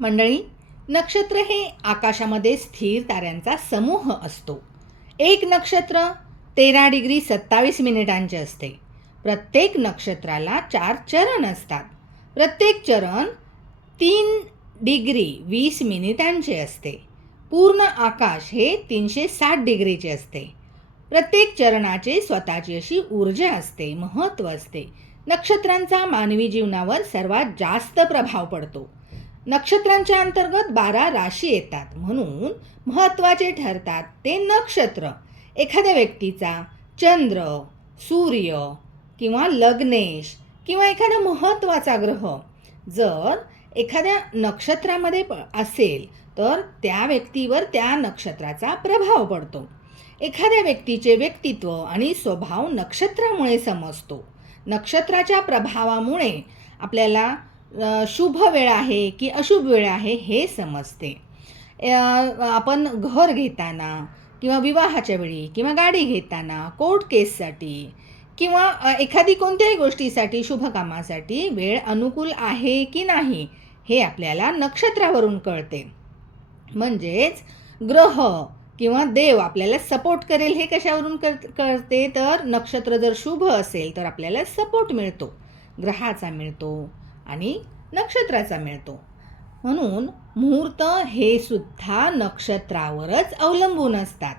मंडळी, नक्षत्र हे आकाशामध्ये स्थिर ताऱ्यांचा समूह असतो. एक नक्षत्र 13 डिग्री 27 मिनिटांचे असते. प्रत्येक नक्षत्राला 4 चरण असतात. प्रत्येक चरण 3 डिग्री 20 मिनिटांचे असते. पूर्ण आकाश हे 360 डिग्रीचे असते. प्रत्येक चरणाचे स्वतःची अशी ऊर्जा असते, महत्त्व असते. नक्षत्रांचा मानवी जीवनावर सर्वात जास्त प्रभाव पडतो. नक्षत्रांच्या अंतर्गत 12 राशी येतात, म्हणून महत्त्वाचे ठरतात ते नक्षत्र. एखाद्या व्यक्तीचा चंद्र, सूर्य किंवा लग्नेश किंवा एखादा महत्त्वाचा ग्रह जर एखाद्या नक्षत्रामध्ये असेल तर त्या व्यक्तीवर त्या नक्षत्राचा प्रभाव पडतो. एखाद्या व्यक्तीचे व्यक्तित्व आणि स्वभाव नक्षत्रामुळे समजतो. नक्षत्राच्या प्रभावामुळे आपल्याला शुभ वेळ आहे की अशुभ वेळ आहे हे समजते. आपण घर घेताना किंवा विवाहाच्या वेळी किंवा गाडी घेताना, कोर्ट केससाठी किंवा एखादी कोणत्याही गोष्टीसाठी, शुभ कामासाठी वेळ अनुकूल आहे की नाही हे आपल्याला नक्षत्रावरून कळते. म्हणजेच ग्रह किंवा देव आपल्याला सपोर्ट करेल हे कशावरून कळते तर नक्षत्र जर शुभ असेल तर आपल्याला सपोर्ट मिळतो, ग्रहाचा मिळतो आणि नक्षत्राचा मिळतो. म्हणून मुहूर्त हे सुद्धा नक्षत्रावरच अवलंबून असतात.